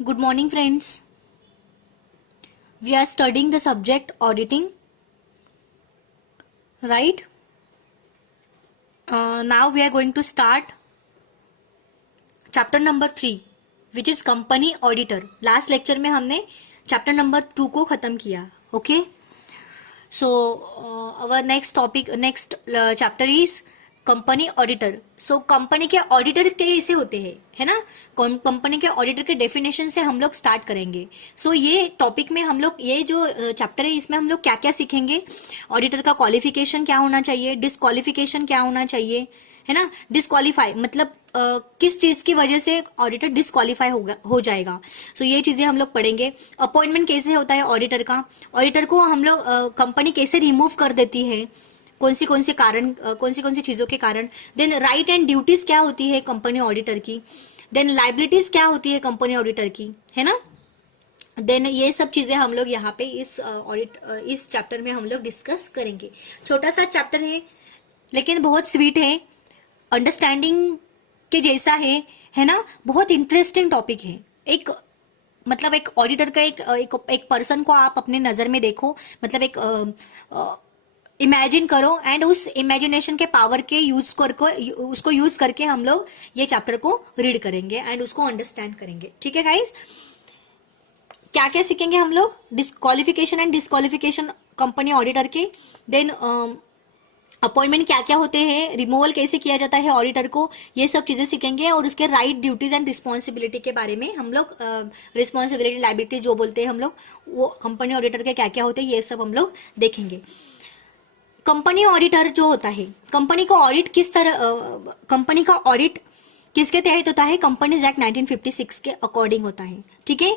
Good morning, friends. We are studying the subject auditing, right? Now we are going to start chapter number 3, which is company auditor. Last lecture में हमने chapter number 2 को खत्म किया. Okay? So our next chapter is company auditor. So company के auditor कैसे होते हैं, है ना. कंपनी के ऑडिटर के डेफिनेशन से हम लोग स्टार्ट करेंगे. सो ये टॉपिक में हम लोग, ये जो चैप्टर है इसमें हम लोग क्या क्या सीखेंगे. ऑडिटर का क्वालिफिकेशन क्या होना चाहिए, डिसक्वालिफिकेशन क्या होना चाहिए, है ना. डिसक्वालीफाई मतलब किस चीज की वजह से ऑडिटर डिसक्वालीफाई हो जाएगा. सो ये चीजें हम लोग पढ़ेंगे. अपॉइंटमेंट कैसे होता है ऑडिटर का, ऑडिटर को हम लोग कंपनी कैसे रिमूव कर देती है, कौन सी कारण, कौन सी चीजों के कारण. देन राइट एंड ड्यूटीज क्या होती है कंपनी ऑडिटर की. देन लाइबिलिटीज क्या होती है कंपनी ऑडिटर की, है ना. देन ये सब चीजें हम लोग यहाँ पे इस चैप्टर में हम लोग डिस्कस करेंगे. छोटा सा चैप्टर है लेकिन बहुत स्वीट है, अंडरस्टैंडिंग के जैसा है ना. बहुत इंटरेस्टिंग टॉपिक है. एक मतलब एक ऑडिटर का एक पर्सन को आप अपने नजर में देखो, मतलब एक इमेजिन करो एंड उस इमेजिनेशन के पावर के उसको यूज करके हम लोग ये चैप्टर को रीड करेंगे एंड उसको अंडरस्टैंड करेंगे. ठीक है गाइज. क्या क्या सीखेंगे हम लोग. Disqualification and disqualification company auditor के. देन अपॉइंटमेंट क्या क्या होते हैं, रिमूवल कैसे किया जाता है ऑडिटर को, ये सब चीजें सीखेंगे. और उसके राइट, ड्यूटीज एंड रिस्पॉन्सिबिलिटी के बारे में हम लोग, रिस्पॉन्सिबिलिटी लायबिलिटी जो बोलते हैं हम लोग, वो कंपनी ऑडिटर के क्या क्या होते हैं ये सब हम लोग देखेंगे. कंपनी ऑडिटर जो होता है, कंपनी का ऑडिट कंपनी का ऑडिट किसके तहत होता है. कंपनीज एक्ट 1956 के अकॉर्डिंग होता है. ठीक है.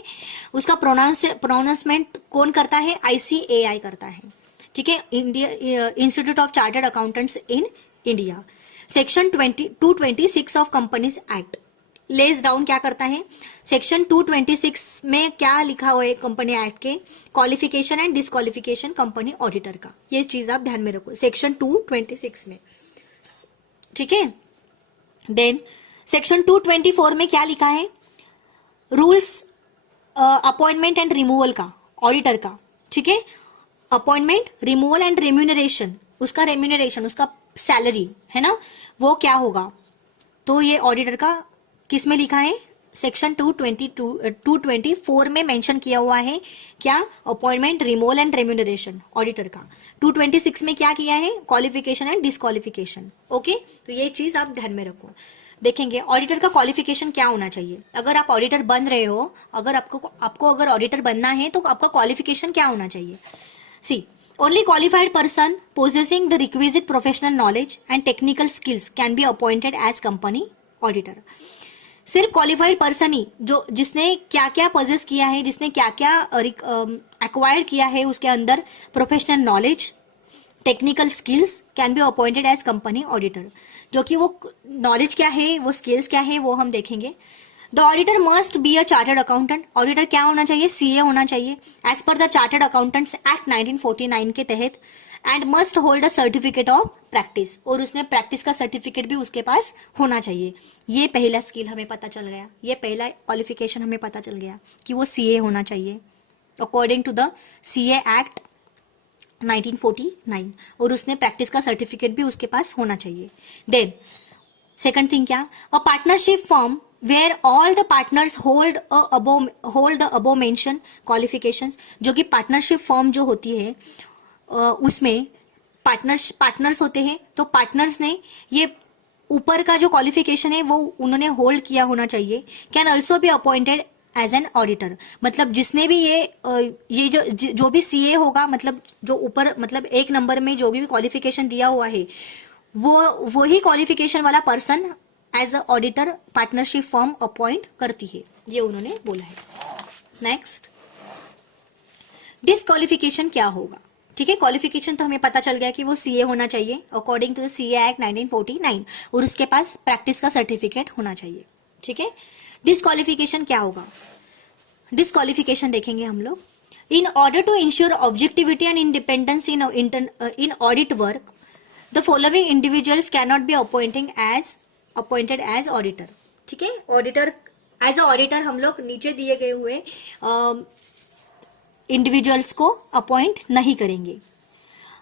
उसका प्रोनाउंसमेंट कौन करता है, ICAI करता है. ठीक है. India institute of chartered accountants in India. Section 226 of companies act less down क्या करता है. सेक्शन 226 में क्या लिखा हुआ है कंपनी एक्ट के, qualification and disqualification company auditor का. ये चीज आप ध्यान में रखो सेक्शन 226 में. ठीक है. देन सेक्शन 224 में क्या लिखा है, रूल्स अपॉइंटमेंट एंड रिमूवल का ऑडिटर का. ठीक है. अपॉइंटमेंट, रिमूवल एंड रेम्यूनरेशन, उसका रेम्यूनरेशन, उसका सैलरी, है ना, वो क्या होगा. तो ये ऑडिटर का किस में लिखा है, सेक्शन 224 में मेंशन किया हुआ है. क्या, appointment, removal and remuneration auditor का. 226 में क्या किया है, क्वालिफिकेशन एंड डिस्क्वालिफिकेशन. ओके. तो ये चीज आप ध्यान में रखो. देखेंगे ऑडिटर का क्वालिफिकेशन क्या होना चाहिए. अगर आप ऑडिटर बन रहे हो, अगर आपको अगर ऑडिटर बनना है तो आपका क्वालिफिकेशन क्या होना चाहिए. सी, only qualified person possessing the requisite professional knowledge and technical skills can be appointed as company auditor. सिर्फ क्वालिफाइड पर्सन ही, जो जिसने क्या क्या पोजेस किया है, जिसने क्या क्या एक्वायर किया है, उसके अंदर professional knowledge, technical skills, can be appointed as company auditor. जो कि वो नॉलेज क्या है, वो स्किल्स क्या है, वो हम देखेंगे. The auditor must be a chartered accountant. Auditor क्या होना चाहिए, CA होना चाहिए as per the chartered accountants act 1949 के तहत. And must hold a certificate of practice. और उसने प्रैक्टिस का सर्टिफिकेट भी उसके पास होना चाहिए. ये पहला स्किल हमें पता चल गया, ये पहला क्वालिफिकेशन हमें पता चल गया कि वो CA होना चाहिए according to the CA act 1949. और उसने प्रैक्टिस का सर्टिफिकेट भी उसके पास होना चाहिए. देन सेकंड थिंग क्या, a partnership firm where all the partners hold the above mentioned qualifications. जो कि पार्टनरशिप फर्म जो होती है उसमें पार्टनर्स होते हैं. तो पार्टनर्स ने ये ऊपर का जो क्वालिफिकेशन है वो उन्होंने होल्ड किया होना चाहिए. Can also be appointed as an auditor. मतलब जिसने भी ये जो भी CA होगा, मतलब जो ऊपर, मतलब एक नंबर में जो भी क्वालिफिकेशन दिया हुआ है, वो ही क्वालिफिकेशन वाला person as a auditor partnership firm appoint करती है. ये उन्होंने बोला है. नेक्स्ट, डिस्क्वालिफिकेशन क्या होगा. ठीक है. क्वालिफिकेशन तो हमें पता चल गया कि वो CA होना चाहिए according to the CA act 1949 और उसके पास प्रैक्टिस का सर्टिफिकेट होना चाहिए. ठीक है. डिस्क्वालिफिकेशन क्या होगा. डिस्क्वालिफिकेशन देखेंगे हम लोग. In order to ensure objectivity and independence in audit work, the following individuals can not be appointed as auditor. ठीक है. ऑडिटर एज अ ऑडिटर हम लोग नीचे दिए गए हुए इंडिविजुअल्स को अपॉइंट नहीं करेंगे।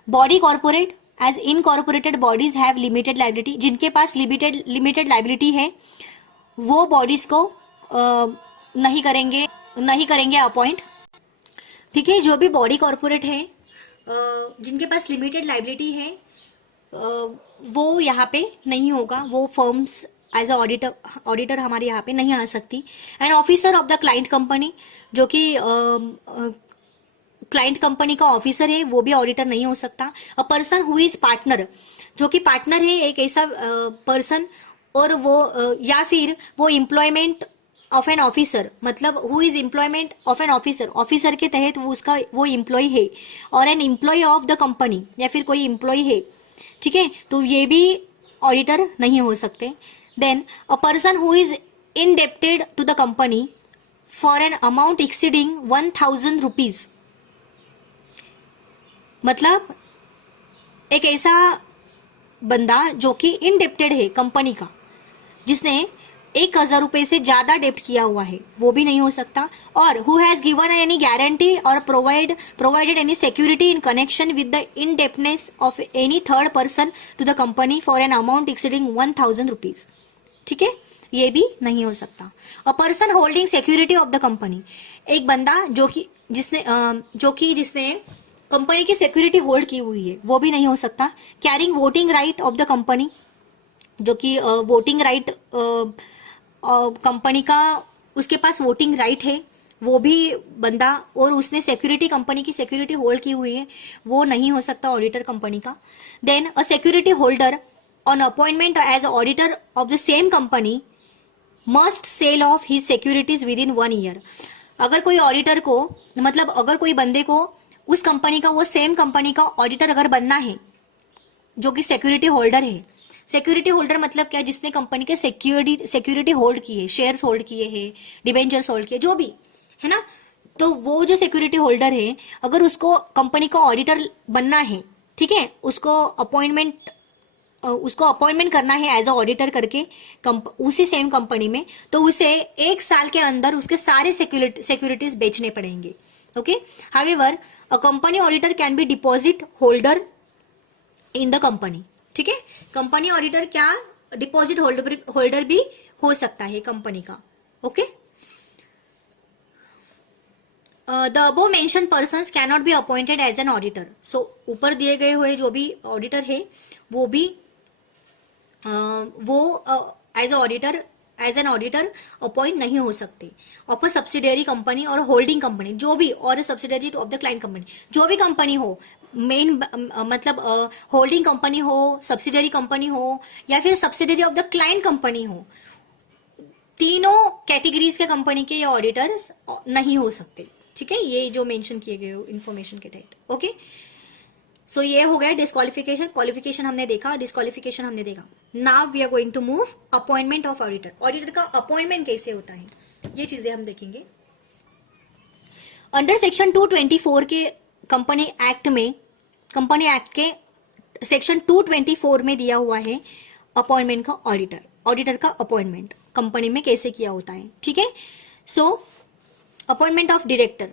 Body corporate as incorporated bodies have limited liability, जिनके पास लिमिटेड लाइबिलिटी है वो बॉडीज को नहीं करेंगे अपॉइंट। ठीक है, जो भी बॉडी कॉर्पोरेट है जिनके पास लिमिटेड लाइबिलिटी है वो यहाँ पे नहीं होगा, वो फर्म्स एज अ ऑडिटर हमारे यहाँ पे नहीं आ सकती। And officer of the client company, जो कि क्लाइंट कंपनी का ऑफिसर है वो भी ऑडिटर नहीं हो सकता। A person who is partner, जो कि पार्टनर है एक ऐसा पर्सन, और वो या फिर वो एम्प्लॉयमेंट ऑफ एन ऑफिसर, मतलब who is employment of an officer, officer के तहत वो एम्प्लॉय है, और an employee of the company, या फिर कोई एम्प्लॉय है। ठीक है, तो ये भी ऑडिटर नहीं हो सकते। Then a person who is indebted to the company for an amount exceeding 1000 rupees, मतलब एक ऐसा बंदा जो कि इनडेप्टेड है कंपनी का, जिसने 1000 रुपए से ज्यादा डेप्ट किया हुआ है, वो भी नहीं हो सकता। और who has given any guarantee और provided any security in connection with the indebtedness of any third person to the company for an amount exceeding 1000 rupees. ठीक है, ये भी नहीं हो सकता। A person holding security of the company, एक बंदा जो कि जिसने कंपनी की सिक्योरिटी होल्ड की हुई है, वो भी नहीं हो सकता। Carrying voting right of the company, जो कि वोटिंग राइट कंपनी का, उसके पास वोटिंग राइट है, वो भी बंदा, और उसने सिक्योरिटी कंपनी की सिक्योरिटी होल्ड की हुई है, वो नहीं हो सकता ऑडिटर कंपनी का। Then a security holder on appointment as auditor of the same company must sell off his securities within 1 year. अगर कोई ऑडिटर को, मतलब अगर कोई बंदे को उस कंपनी का, वो सेम कंपनी का ऑडिटर अगर बनना है, जो कि सिक्योरिटी होल्डर है, सिक्योरिटी होल्डर मतलब क्या, जिसने कंपनी के सिक्योरिटी होल्ड की है, शेयर्स होल्ड किए हैं, डिबेंचर्स होल्ड किए, जो भी है ना, तो वो जो सिक्योरिटी होल्डर है, अगर उसको कंपनी का ऑडिटर बनना है, ठीक है, उसको अपॉइंटमेंट करना है एज अ ऑडिटर करके उसी सेम कंपनी में, तो उसे 1 साल के अंदर उसके सारे सिक्योरिटीज बेचने पड़ेंगे। Okay, however a company auditor can be deposit holder in the company. ठीक है, कंपनी ऑडिटर क्या डिपॉजिट होल्डर भी हो सकता है कंपनी का। Okay, the above mentioned persons can not be appointed as an auditor. So ऊपर दिए गए हुए जो भी ऑडिटर है वो भी एज एन ऑडिटर अपॉइंट नहीं हो सकते। ऑफ अ सब्सिडियरी कंपनी और होल्डिंग कंपनी, जो भी, और subsidiary of the client company, जो भी कंपनी हो, मेन मतलब होल्डिंग कंपनी हो, सब्सिडियरी कंपनी हो, या फिर subsidiary of the client company हो, तीनों कैटेगरीज के कंपनी के ये ऑडिटर्स नहीं हो सकते। ठीक है, ये जो मेंशन किए गए इंफॉर्मेशन के तहत। ओके, सो ये हो गया डिस्क्वालिफिकेशन। क्वालिफिकेशन हमने देखा, डिस्क्वालिफिकेशन हमने देखा। Now we are going to move appointment of auditor. Auditor का अपॉइंटमेंट कैसे होता है, ये चीजें हम देखेंगे। अंडर सेक्शन 224 के कंपनी एक्ट के सेक्शन 224 में दिया हुआ है अपॉइंटमेंट का ऑडिटर का अपॉइंटमेंट कंपनी में कैसे किया होता है। ठीक है, सो अपॉइंटमेंट ऑफ डायरेक्टर,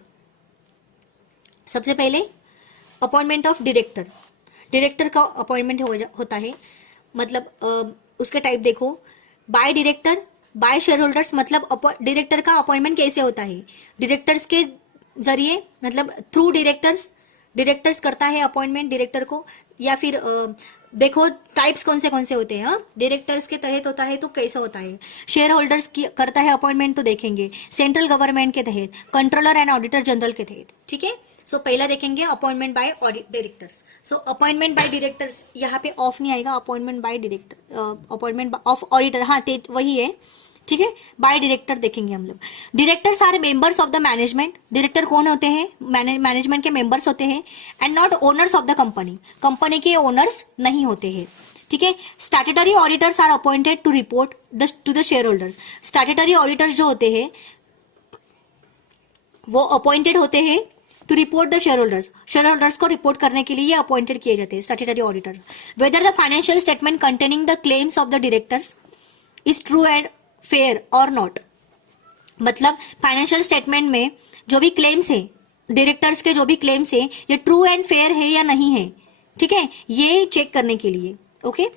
सबसे पहले अपॉइंटमेंट ऑफ डायरेक्टर का अपॉइंटमेंट होता है। मतलब उसके टाइप देखो, by director, by share holders, मतलब डायरेक्टर का अपॉइंटमेंट कैसे होता है, डायरेक्टर्स के जरिए, मतलब थ्रू डायरेक्टर्स करता है अपॉइंटमेंट डायरेक्टर को, या फिर देखो टाइप्स कौन से होते हैं। डायरेक्टर्स के तहत होता है तो कैसा होता है, शेयर होल्डर्स करता है अपॉइंटमेंट तो देखेंगे, सेंट्रल गवर्नमेंट के तहत, कंट्रोलर एंड ऑडिटर जनरल के तहत। ठीक है, सो पहला देखेंगे अपॉइंटमेंट बाय डायरेक्टर्स। सो अपॉइंटमेंट बाय डायरेक्टर्स, यहाँ पे ऑफ नहीं आएगा, appointment by director, appointment of auditor, हाँ वही है। ठीक है, बाय डायरेक्टर देखेंगे हम लोग। Directors are members of the management, director कौन होते हैं, मैनेजमेंट के मेंबर्स होते हैं, and not owners of the company के ओनर्स नहीं होते हैं। ठीक है, statutory auditors are appointed to report to the share holders. Statutory auditors जो होते हैं वो अपॉइंटेड होते हैं to report the share holders को रिपोर्ट करने के लिए ये अपॉइंटेड किए जाते हैं statutory auditor. Whether the financial statement containing the claims of the directors is true and fair और नॉट। मतलब फाइनेंशियल स्टेटमेंट में जो भी क्लेम्स है, डायरेक्टर्स के जो भी क्लेम्स है, ये ट्रू एंड फेयर है या नहीं है, ठीक है, ये चेक करने के लिए। Okay,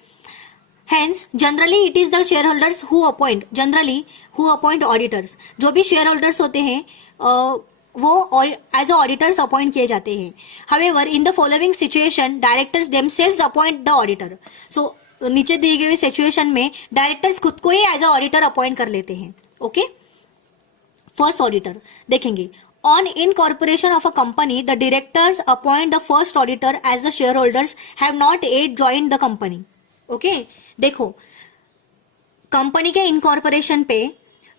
hence generally it is the share holders who appoint, generally who appoint auditors, जो भी शेयर होल्डर्स होते हैं वो एज ऑडिटर्स अपॉइंट किए जाते हैं। However in the following situation directors themselves appoint the auditor. So नीचे दी गई सिचुएशन में डायरेक्टर्स खुद को ही एज अ ऑडिटर अपॉइंट कर लेते हैं। ओके, फर्स्ट ऑडिटर देखेंगे, on incorporation of a company the directors appoint the first auditor as the share holders have not yet joined the company. Okay, देखो company के incorporation पे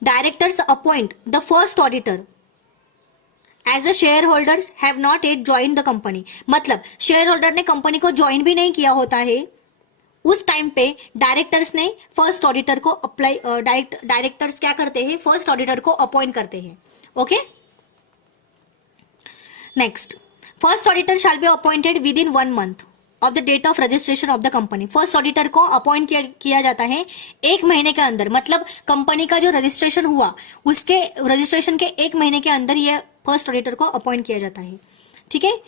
directors appoint the first auditor as a share holders have not eight join the company, मतलब share holder ने company को join भी नहीं किया होता है, उस टाइम पे डायरेक्टर्स ने फर्स्ट ऑडिटर को अप्लाई, डायरेक्टर्स क्या करते हैं, फर्स्ट ऑडिटर को अपॉइंट करते हैं। Okay, next, first auditor shall be appointed within 1 month of the date of registration of the company. First auditor को अपॉइंट किया जाता है 1 महीने के अंदर, मतलब कंपनी का जो रजिस्ट्रेशन हुआ उसके रजिस्ट्रेशन के 1 महीने के अंदर ये फर्स्ट ऑडिटर को अपॉइंट किया जाता है। ठीक है,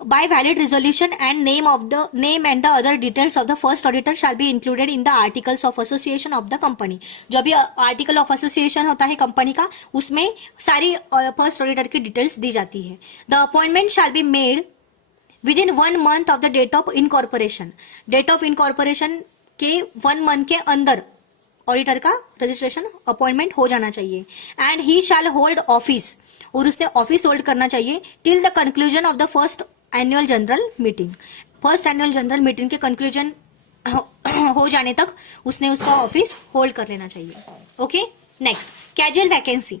by valid resolution and name and the other details of the first auditor shall be included in the articles of association of the company। जो भी आर्टिकल ऑफ एसोसिएशन होता है कंपनी का, उसमें सारी फर्स्ट ऑडिटर की डिटेल्स दी जाती है। The appointment shall be made within 1 month of the date of incorporation, date of incorporation के 1 month के अंदर ऑडिटर का रजिस्ट्रेशन अपॉइंटमेंट हो जाना चाहिए। And he shell hold office, और उसने ऑफिस होल्ड करना चाहिए till the conclusion of the first annual general meeting. First annual general meeting के कंक्लूजन हो जाने तक उसने उसका ऑफिस होल्ड कर लेना चाहिए। ओके, नेक्स्ट, कैजुअल वैकेंसी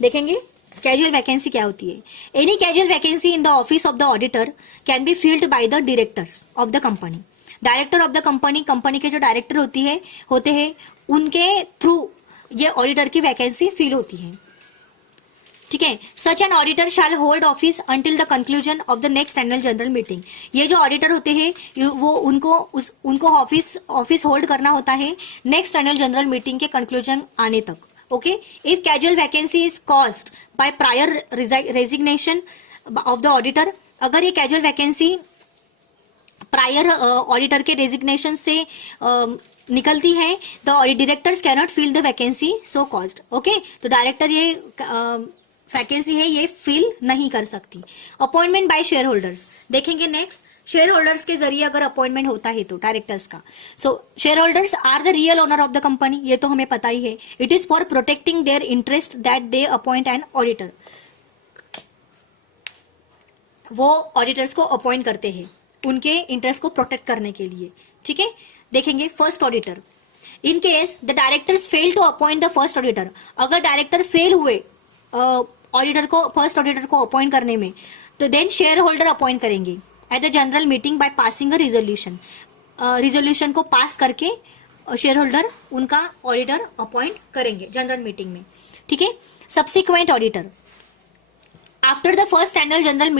देखेंगे। कैजुअल वैकेंसी क्या होती है? Any casual vacancy in the office of the auditor can be filled by the directors of the company. Director of the company, company के जो director होते हैं उनके थ्रू ये ऑडिटर की वैकेंसी फिल होती है। ठीक है, such an auditor shall hold office until the conclusion of the next annual general meeting. ये जो ऑडिटर होते हैं वो उनको ऑफिस होल्ड करना होता है नेक्स्ट एनुअल जनरल मीटिंग के कंक्लूजन आने तक। Okay, if casual vacancy is caused by prior resignation of the auditor, अगर ये कैजुअल वैकेंसी प्रायर ऑडिटर के रेजिग्नेशन से निकलती है, the directors cannot fill the vacancy so caused. Okay, तो डायरेक्टर ये वैकेंसी है ये फिल नहीं कर सकती। अपॉइंटमेंट बाय शेयर होल्डर्स देखेंगे। नेक्स्ट, शेयर होल्डर्स के जरिए अगर अपॉइंटमेंट होता है तो डायरेक्टर्स का, so share holders are the real owner of the company, ये तो हमें पता ही है। It is for protecting their interest that they appoint an auditor. वो ऑडिटर्स को अपॉइंट करते हैं उनके इंटरेस्ट को प्रोटेक्ट करने के लिए। ठीक है, देखेंगे first auditor. In case the directors fail to appoint the first auditor, अगर डायरेक्टर फेल हुए ऑडिटर को, फर्स्ट ऑडिटर को अपॉइंट करने में, तो देन शेयर होल्डर अपॉइंट करेंगे at the general meeting by passing a resolution. Resolution को pass करके शेयर होल्डर उनका ऑडिटर अपॉइंट करेंगे जनरल मीटिंग में। ठीक है, subsequent auditor after the first annual general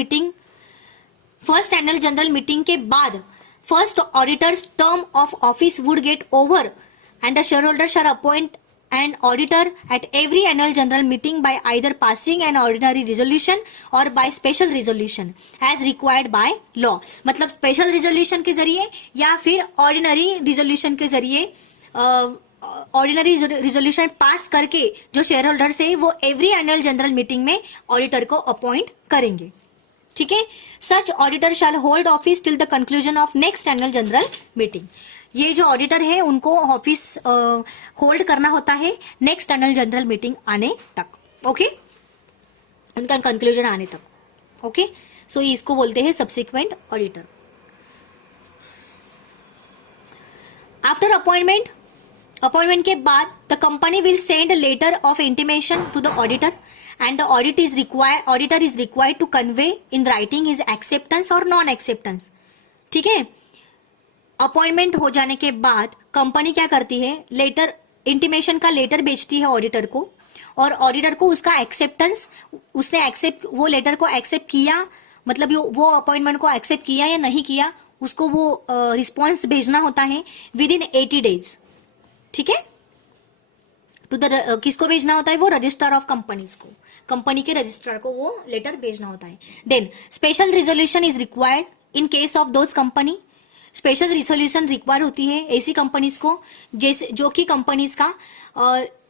meeting के बाद first auditors term of office would get over and the share holder shall appoint an auditor at every annual general meeting by either passing an ordinary resolution or by special resolution as required by law। मतलब special resolution के जरिए या फिर ordinary resolution के जरिए, ordinary resolution pass करके जो share holders है वो एवरी एनुअल जनरल मीटिंग में ऑडिटर को अपॉइंट करेंगे। ठीक है, such auditor shall hold office till the conclusion of next annual general meeting. ये जो ऑडिटर है उनको ऑफिस होल्ड करना होता है नेक्स्ट एनुअल जनरल मीटिंग आने तक। ओके, उनका कंक्लूजन आने तक। ओके, सो इसको बोलते हैं सब्सिक्वेंट ऑडिटर। आफ्टर अपॉइंटमेंट के बाद the company will send letter of intimation to the auditor and the auditor is required to convey in writing his acceptance or non acceptance. ठीक है, अपॉइंटमेंट हो जाने के बाद कंपनी क्या करती है, लेटर, इंटीमेशन का लेटर भेजती है ऑडिटर को, और ऑडिटर को उसका एक्सेप्टेंस, उसने वो लेटर को एक्सेप्ट किया, मतलब वो अपॉइंटमेंट को एक्सेप्ट किया या नहीं किया, उसको वो रिस्पॉन्स भेजना होता है विद इन 80 days। ठीक है, टू द किसको भेजना होता है, वो रजिस्ट्रार ऑफ कंपनीज को, कंपनी के रजिस्ट्रार को वो लेटर भेजना होता है. Then special resolution is required in case of those company. Special resolution require होती है ऐसी कंपनीज को जैसे जो कि कंपनीज का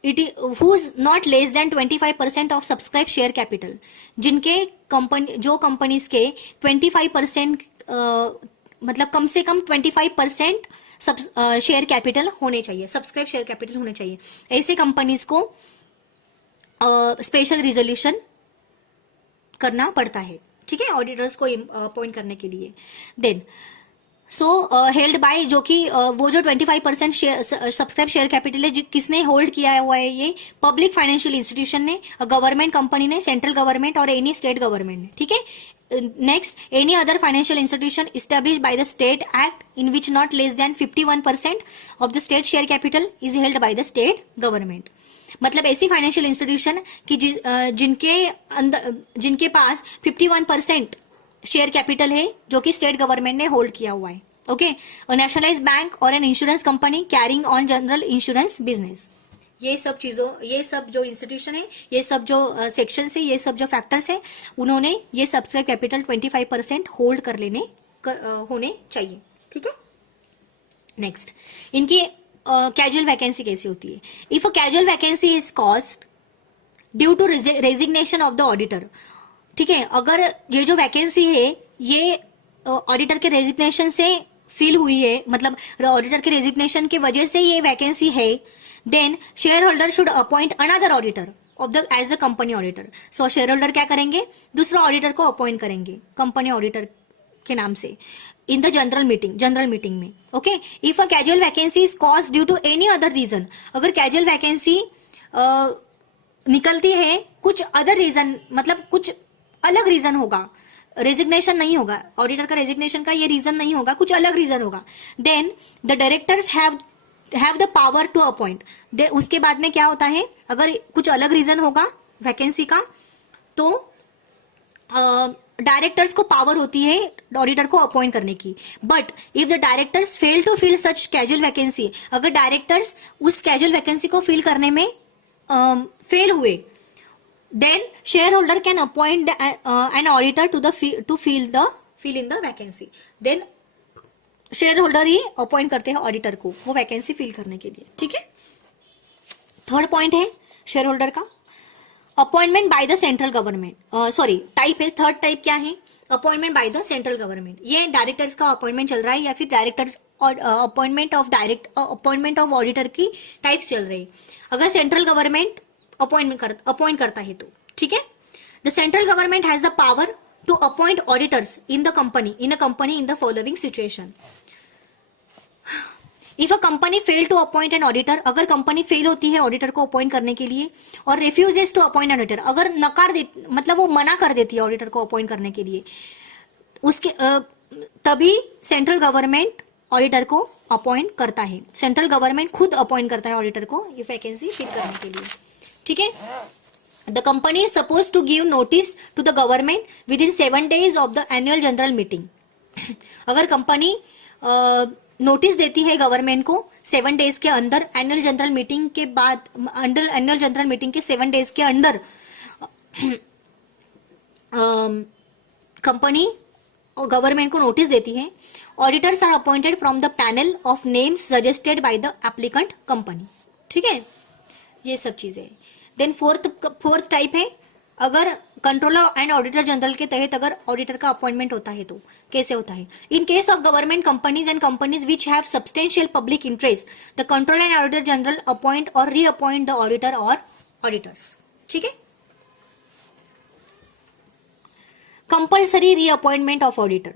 it whose not less than 25% of subscribe share capital, जिनके कंपनी जो कंपनीज के 25% मतलब कम से कम 25% सब शेयर कैपिटल होने चाहिए, सब्सक्राइब शेयर कैपिटल होने चाहिए. ऐसे कंपनीज को स्पेशल रिजोल्यूशन करना पड़ता है. ठीक है, ऑडिटर्स को अपॉइंट करने के लिए. देन हेल्ड बाय, जो कि वो जो 25% सब्सक्राइब शेयर कैपिटल है किसने होल्ड किया हुआ है, ये पब्लिक फाइनेंशियल इंस्टीट्यूशन ने, गवर्नमेंट कंपनी ने, सेंट्रल गवर्नमेंट और एनी स्टेट गवर्नमेंट ने. ठीक है. Next, any other financial institution establish by the state act in which not less then 51% of the state share capital is held by the state government. मतलब ऐसी financial institution कि जिनके पास 51% share capital है जो कि स्टेट गवर्नमेंट ने hold किया हुआ है. ओके. नेशनलाइज बैंक और an insurance company carrying on general insurance business. ये सब चीजों, ये सब जो इंस्टीट्यूशन है, ये सब जो सेक्शन है, ये सब जो फैक्टर्स है, उन्होंने ये सब्सक्राइब कैपिटल 25% होल्ड होने चाहिए. ठीक है. नेक्स्ट, इनकी कैजुअल वैकेंसी कैसी होती है. If a casual vacancy is caused due to resignation of the auditor. ठीक है, अगर ये जो वैकेंसी है ये ऑडिटर के रेजिग्नेशन से फिल हुई है, मतलब ऑडिटर के रेजिग्नेशन की वजह से ये वैकेंसी है, then share holder should appoint another auditor of the as a company auditor. So share holder क्या करेंगे, दूसरा ऑडिटर को अपॉइंट करेंगे कंपनी ऑडिटर के नाम से इन द जनरल मीटिंग में. Okay. If a casual vacancy is cause due to any other reason, अगर कैजुअल वैकेंसी निकलती है कुछ अदर रीजन, मतलब कुछ अलग रीजन होगा, रेजिग्नेशन नहीं होगा, ऑडिटर का रेजिग्नेशन का ये रीजन नहीं होगा, कुछ अलग रीजन होगा, then the directors have the power to appoint. उसके बाद में क्या होता है, अगर कुछ अलग रीजन होगा वैकेंसी का तो डायरेक्टर्स को पावर होती है ऑडिटर को अपॉइंट करने की. But if the directors fail to fill such casual vacancy, अगर डायरेक्टर्स उस कैजुअल वैकेंसी को फिल करने में फेल हुए, then shareholder can appoint an auditor to fill in the vacancy. then shareholder ही अपॉइंट करते हैं ऑडिटर को वो वैकेंसी फिल करने के लिए. ठीक है. थर्ड पॉइंट है शेयर होल्डर का, appointment bye the central government. Sorry, type है, थर्ड टाइप क्या है, appointment bye the central government. ये डायरेक्टर्स का अपॉइंटमेंट चल रहा है या फिर डायरेक्टर्स अपॉइंटमेंट ऑफ ऑडिटर की टाइप्स चल रही है. अगर सेंट्रल गवर्नमेंट अपॉइंट करता है तो. ठीक है. The central government has the power to appoint auditors in a company in the following situation. If a company fail to appoint an auditor, अगर कंपनी फेल होती है ऑडिटर को अपॉइंट करने के लिए, or refuses to appoint an auditor, अगर मतलब वो मना कर देती है ऑडिटर को अपॉइंट करने के लिए, उसके तभी सेंट्रल गवर्नमेंट ऑडिटर को अपॉइंट करता है. सेंट्रल गवर्नमेंट खुद अपॉइंट करता है ऑडिटर को ये वैकेंसी फिल करने के लिए. ठीक है. The company is suppose to give notice to the government within 7 days of the annual general meeting. अगर कंपनी नोटिस देती है गवर्नमेंट को 7 days के अंदर, एनुअल जनरल मीटिंग के बाद, एनुअल जनरल मीटिंग के 7 days के अंदर कंपनी गवर्नमेंट को नोटिस देती है, auditors are appointed from the panel of names suggested by the applicant company. ठीक है, ये सब चीजें. देन फोर्थ टाइप है, अगर कंट्रोलर एंड ऑडिटर जनरल के तहत अगर ऑडिटर का अपॉइंटमेंट होता है तो कैसे होता है. In case of government companies and companies which have substantial public interest, the controller and auditor general appoint or reappoint the auditor or auditors. ठीक है. Compulsory reappointment of auditor.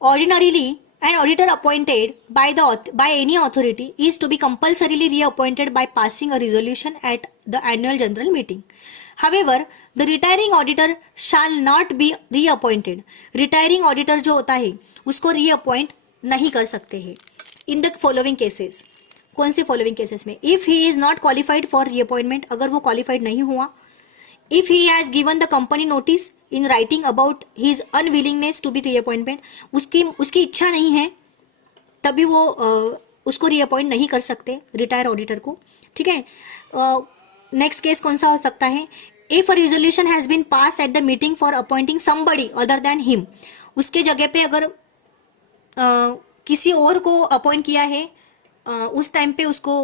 Ordinarily an auditor appointed by any authority is to be compulsorily reappointed by passing a resolution at the annual general meeting. However, the retiring auditor shall not be reappointed. Retiring auditor जो होता है उसको reappoint नहीं कर सकते हैं in the following cases. कौन से following cases में? If he is not qualified for reappointment, अगर वो qualified नहीं हुआ, if he has given the company notice in writing about his unwillingness to be reappointment, उसकी इच्छा नहीं है तभी वो उसको रीअपॉइंट नहीं कर सकते रिटायर ऑडिटर को, ठीक है। नेक्स्ट केस कौन सा हो सकता है, if a resolution has been pass at the meeting for appointing somebody other than him, उसके जगह पे अगर किसी और को अपॉइंट किया है उस टाइम पे उसको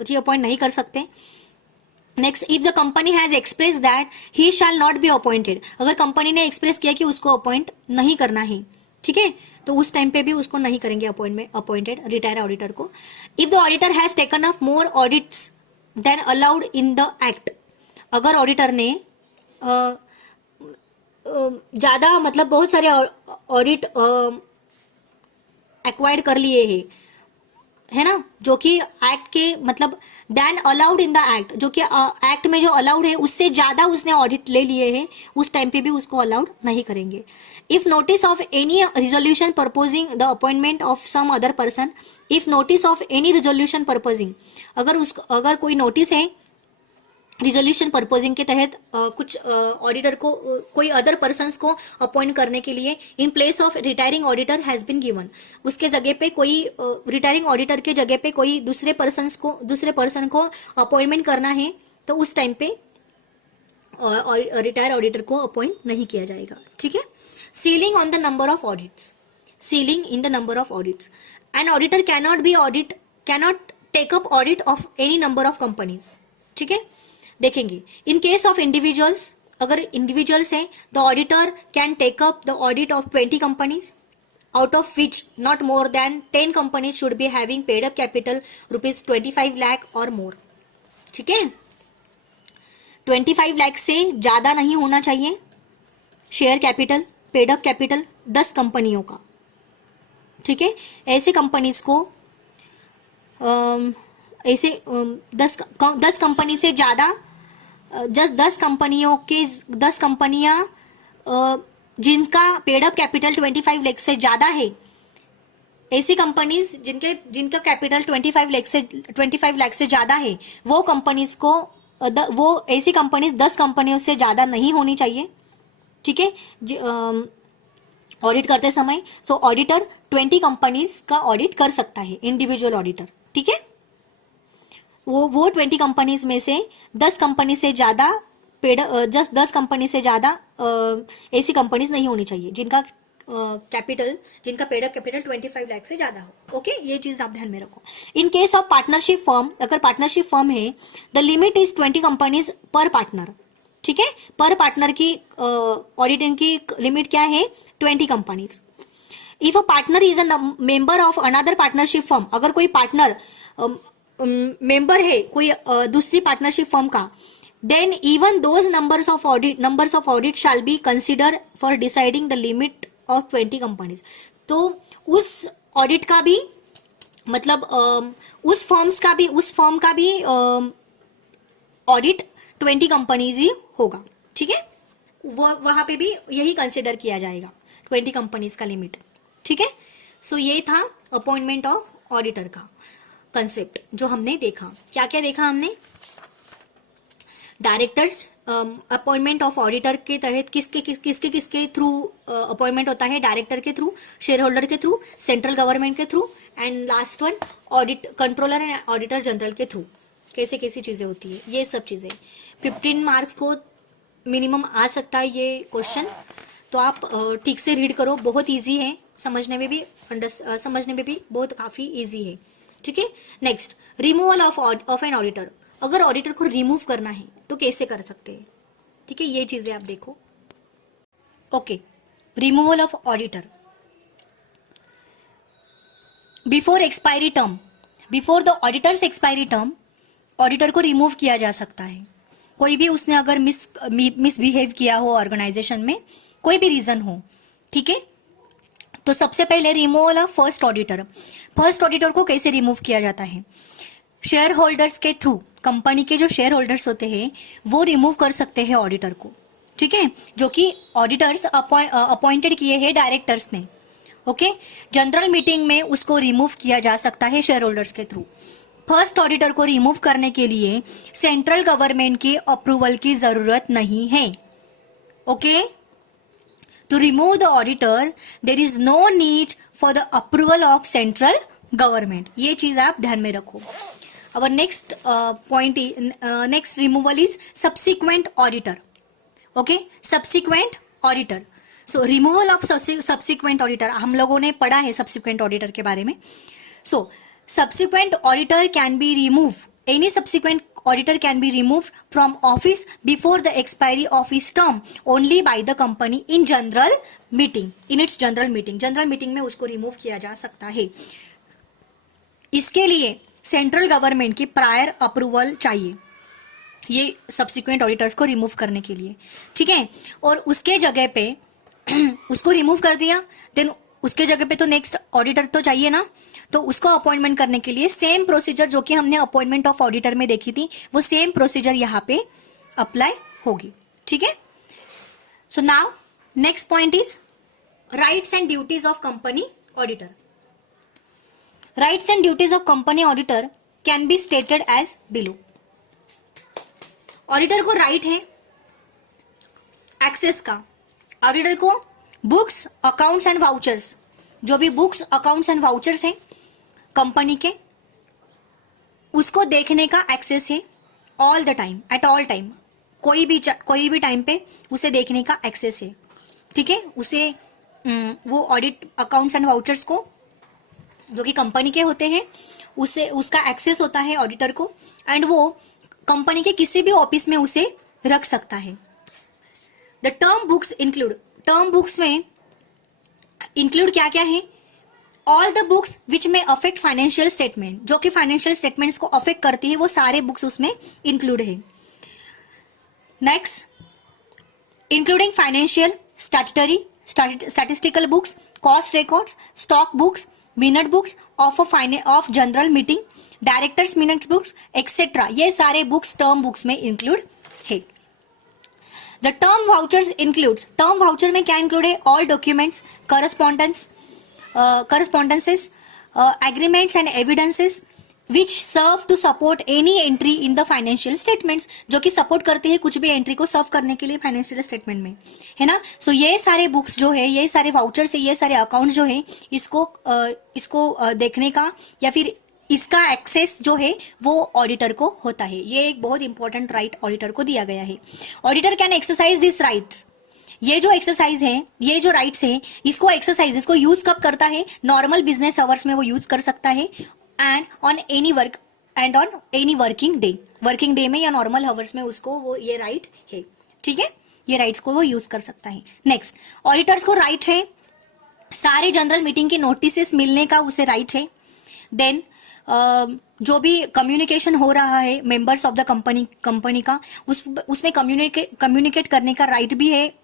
रीअपॉइंट नहीं कर सकते। Next, if the company has express that he shall not be appointed, अगर कंपनी ने एक्सप्रेस किया कि उसको अपॉइंट नहीं करना है, ठीक है, तो उस टाइम पे भी उसको नहीं करेंगे अपॉइंटेड रिटायर ऑडिटर को। If the auditor has taken up more audits than allowed in the act, अगर ऑडिटर ने ज्यादा मतलब बहुत सारे ऑडिट एक्वायर्ड कर लिए हैं, है ना, जो कि एक्ट के मतलब than allowed in the act, जो कि एक्ट में जो अलाउड है उससे ज्यादा उसने ऑडिट ले लिए हैं, उस टाइम पे भी उसको अलाउड नहीं करेंगे। If notice of any resolution proposing the appointment of some other person, if notice of any resolution proposing, अगर कोई नोटिस है रिजोल्यूशन परपोजिंग के तहत कुछ ऑडिटर को कोई अदर पर्सन्स को अपॉइंट करने के लिए in place of retiring auditor has been given, उसके जगह पे कोई रिटायरिंग ऑडिटर के जगह पे कोई दूसरे पर्सन को अपॉइंटमेंट करना है, तो उस टाइम पे रिटायर ऑडिटर को अपॉइंट नहीं किया जाएगा, ठीक है। Ceiling on the number of audits, ceiling in the number of audits, an auditor cannot take up audit of any number of companies, ठीक है। देखेंगे इन केस ऑफ इंडिविजुअल्स, अगर इंडिविजुअल्स हैं the auditor can take up the audit of 20 companies out of which not more than 10 companies should be having paid up capital ₹25 lakh or more, ठीक है। 25 लाख से ज्यादा नहीं होना चाहिए share capital, paid up capital 10 कंपनियों का, ठीक है। ऐसे कंपनीज को ऐसे 10 कंपनी से ज्यादा, 10 कंपनियां जिनका पेड अप कैपिटल 25 लाख से ज्यादा है, ऐसी कंपनीज जिनका कैपिटल 25 लाख से ज्यादा है, वो कंपनीज को वो ऐसी कंपनीज 10 कंपनियों से ज्यादा नहीं होनी चाहिए, ठीक है, ऑडिट करते समय। सो ऑडिटर 20 कंपनीज का ऑडिट कर सकता है, इंडिविजुअल ऑडिटर, ठीक है। वो 20 कंपनीज में से 10 कंपनी से ज्यादा जस्ट 10 कंपनी से ज्यादा ऐसी कंपनीज नहीं होनी चाहिए जिनका पेड अप कैपिटल 25 लाख से ज्यादा हो, ओके। ये चीज आप ध्यान में रखो। इन केस ऑफ पार्टनरशिप फर्म, अगर पार्टनरशिप फर्म है द लिमिट इज 20 कंपनीज पर पार्टनर, ठीक है। पर पार्टनर की ऑडिटिंग की लिमिट क्या है, 20 companies. If a partner is a member of another partnership firm, अगर कोई पार्टनर मेंबर है कोई दूसरी पार्टनरशिप फर्म का, then even those numbers of audit shall be consider for deciding the limit of 20 companies. तो उस ऑडिट का भी मतलब उस फर्म का भी ऑडिट 20 कंपनीज ही होगा, ठीक है। वहां पे भी यही कंसिडर किया जाएगा 20 कंपनीज का लिमिट, ठीक है। सो ये था अपॉइंटमेंट ऑफ ऑडिटर का कंसेप्ट जो हमने देखा। क्या क्या देखा हमने, डायरेक्टर्स, अपॉइंटमेंट ऑफ ऑडिटर के तहत किसके थ्रू अपॉइंटमेंट होता है, डायरेक्टर के थ्रू, शेयर होल्डर के थ्रू, सेंट्रल गवर्नमेंट के through, and last one audit controller and auditor general के थ्रू कैसे कैसी चीजें होती है, ये सब चीजें। 15 मार्क्स को मिनिमम आ सकता है ये क्वेश्चन, तो आप ठीक से रीड करो, बहुत इजी है, समझने में भी बहुत काफी इजी है, ठीक है। Next, removal of N auditor, अगर ऑडिटर को रिमूव करना है तो कैसे कर सकते हैं, ठीक है, ये चीजें आप देखो। Okay, removal of auditor before expiry term, before the auditors expiry term auditor को रिमूव किया जा सकता है। कोई भी उसने अगर मिसबिहेव किया हो ऑर्गेनाइजेशन में, कोई भी रीजन हो, ठीक है। तो सबसे पहले रिमूवल ऑफ फर्स्ट ऑडिटर को कैसे रिमूव किया जाता है, शेयर होल्डर्स के थ्रू, कंपनी के जो शेयर होल्डर्स होते हैं वो रिमूव कर सकते हैं ऑडिटर को, ठीक है, जो कि ऑडिटर्स अपॉइंटेड किए हैं डायरेक्टर्स ने, ओके। जनरल मीटिंग में उसको रिमूव किया जा सकता है शेयर होल्डर्स के थ्रू। फर्स्ट ऑडिटर को रिमूव करने के लिए सेंट्रल गवर्नमेंट की अप्रूवल की जरूरत नहीं है, okay. To remove the auditor, there is no need for the approval of central government, ये चीज आप ध्यान में रखो. Our next point, next removal is subsequent auditor. Okay, subsequent auditor. So removal of subsequent auditor, हम लोगों ने पढ़ा है सब्सिक्वेंट ऑडिटर के बारे में. So subsequent auditor can be remove, any subsequent auditor can be removed from office before the expiry of his term only by the company in general meeting, in its general meeting. General meeting में उसको remove किया जा सकता है. इसके लिए central government की prior approval चाहिए ये सब्सिक्वेंट ऑडिटर्स को रिमूव करने के लिए. ठीक है, और उसके जगह पे उसको रिमूव कर दिया, देन उसके जगह पे तो नेक्स्ट ऑडिटर तो चाहिए ना, तो उसको अपॉइंटमेंट करने के लिए सेम प्रोसीजर जो कि हमने अपॉइंटमेंट ऑफ ऑडिटर में देखी थी, वो सेम प्रोसीजर यहाँ पे अप्लाई होगी. ठीक है. So now next point is rights and duties of company auditor. Rights and duties of company auditor can be stated as below. Auditor को राइट है एक्सेस का. ऑडिटर को बुक्स, अकाउंट्स एंड वाउचर्स, जो भी books, accounts and vouchers हैं company के, उसको देखने का एक्सेस है all the time, at all time. कोई भी टाइम पे उसे देखने का एक्सेस है. ठीक है, उसे वो ऑडिट अकाउंट्स एंड वाउचर्स को जो कि कंपनी के होते हैं उसे उसका एक्सेस होता है ऑडिटर को, एंड वो कंपनी के किसी भी ऑफिस में उसे रख सकता है. The term books include, term books में इंक्लूड क्या क्या है? ऑल द बुक्स विच में अफेक्ट फाइनेंशियल स्टेटमेंट, जो कि फाइनेंशियल स्टेटमेंट्स को अफेक्ट करती है, वो सारे बुक्स उसमें इंक्लूड है. Next, including financial, statutory, statistical books, cost records, stock books, minute books of general meeting, directors minute books etcetera, ये सारे बुक्स टर्म बुक्स में इंक्लूड है. The term vouchers includes, term voucher में क्या include है? All documents, correspondences, agreements and evidences which serve to support any entry in the financial statements, जो कि support करती है कुछ भी एंट्री को सर्व करने के लिए फाइनेंशियल स्टेटमेंट में, है ना. सो ये सारे बुक्स जो है, ये सारे वाउचर्स है, ये सारे अकाउंट जो है, इसको देखने का या फिर इसका एक्सेस जो है वो ऑडिटर को होता है. ये एक बहुत इंपॉर्टेंट राइट ऑडिटर को दिया गया है. Auditor can exercise this rights. ये जो एक्सरसाइज है, ये जो राइट्स है, इसको एक्सरसाइज, इसको यूज कब करता है? नॉर्मल बिजनेस आवर्स में वो यूज कर सकता है, and on any work and on any working day में या नॉर्मल आवर्स में उसको वो ये राइट है. ठीक है, ये राइट्स को वो यूज कर सकता है. नेक्स्ट, ऑडिटर्स को राइट है सारे जनरल मीटिंग के नोटिस मिलने का, उसे राइट है. देन जो भी कम्युनिकेशन हो रहा है मेंबर्स ऑफ द कंपनी का, उसमें कम्युनिकेट करने का राइट भी है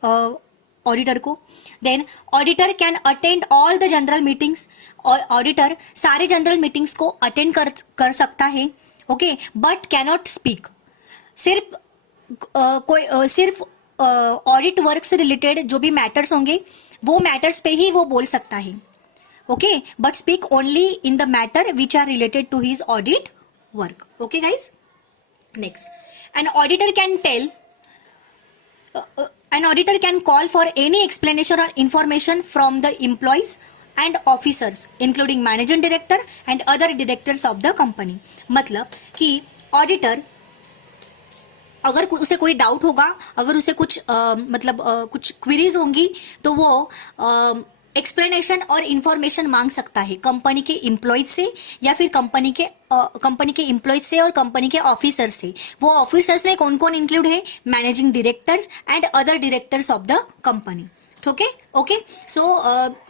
ऑडिटर को. Then auditor can attend all the general meetings, और ऑडिटर सारे जनरल मीटिंग्स को अटेंड कर सकता है. Okay, but cannot speak. सिर्फ ऑडिट वर्क से रिलेटेड जो भी मैटर्स होंगे वो मैटर्स पे ही वो बोल सकता है. Okay, but speak only in the matter which are related to his audit work. Okay, guys. Next, an auditor can call for any explanation or information from the employees and officers, including managing director and other directors of the company. मतलब कि auditor अगर उसे कोई doubt होगा, अगर उसे कुछ कुछ क्वेरीज होंगी, तो वो एक्सप्लेनेशन और इंफॉर्मेशन मांग सकता है कंपनी के एम्प्लॉयज से या फिर कंपनी के एम्प्लॉयज से और कंपनी के ऑफिसर से. वो ऑफिसर्स में कौन कौन इंक्लूड है? Managing directors and other directors of the company. Okay. So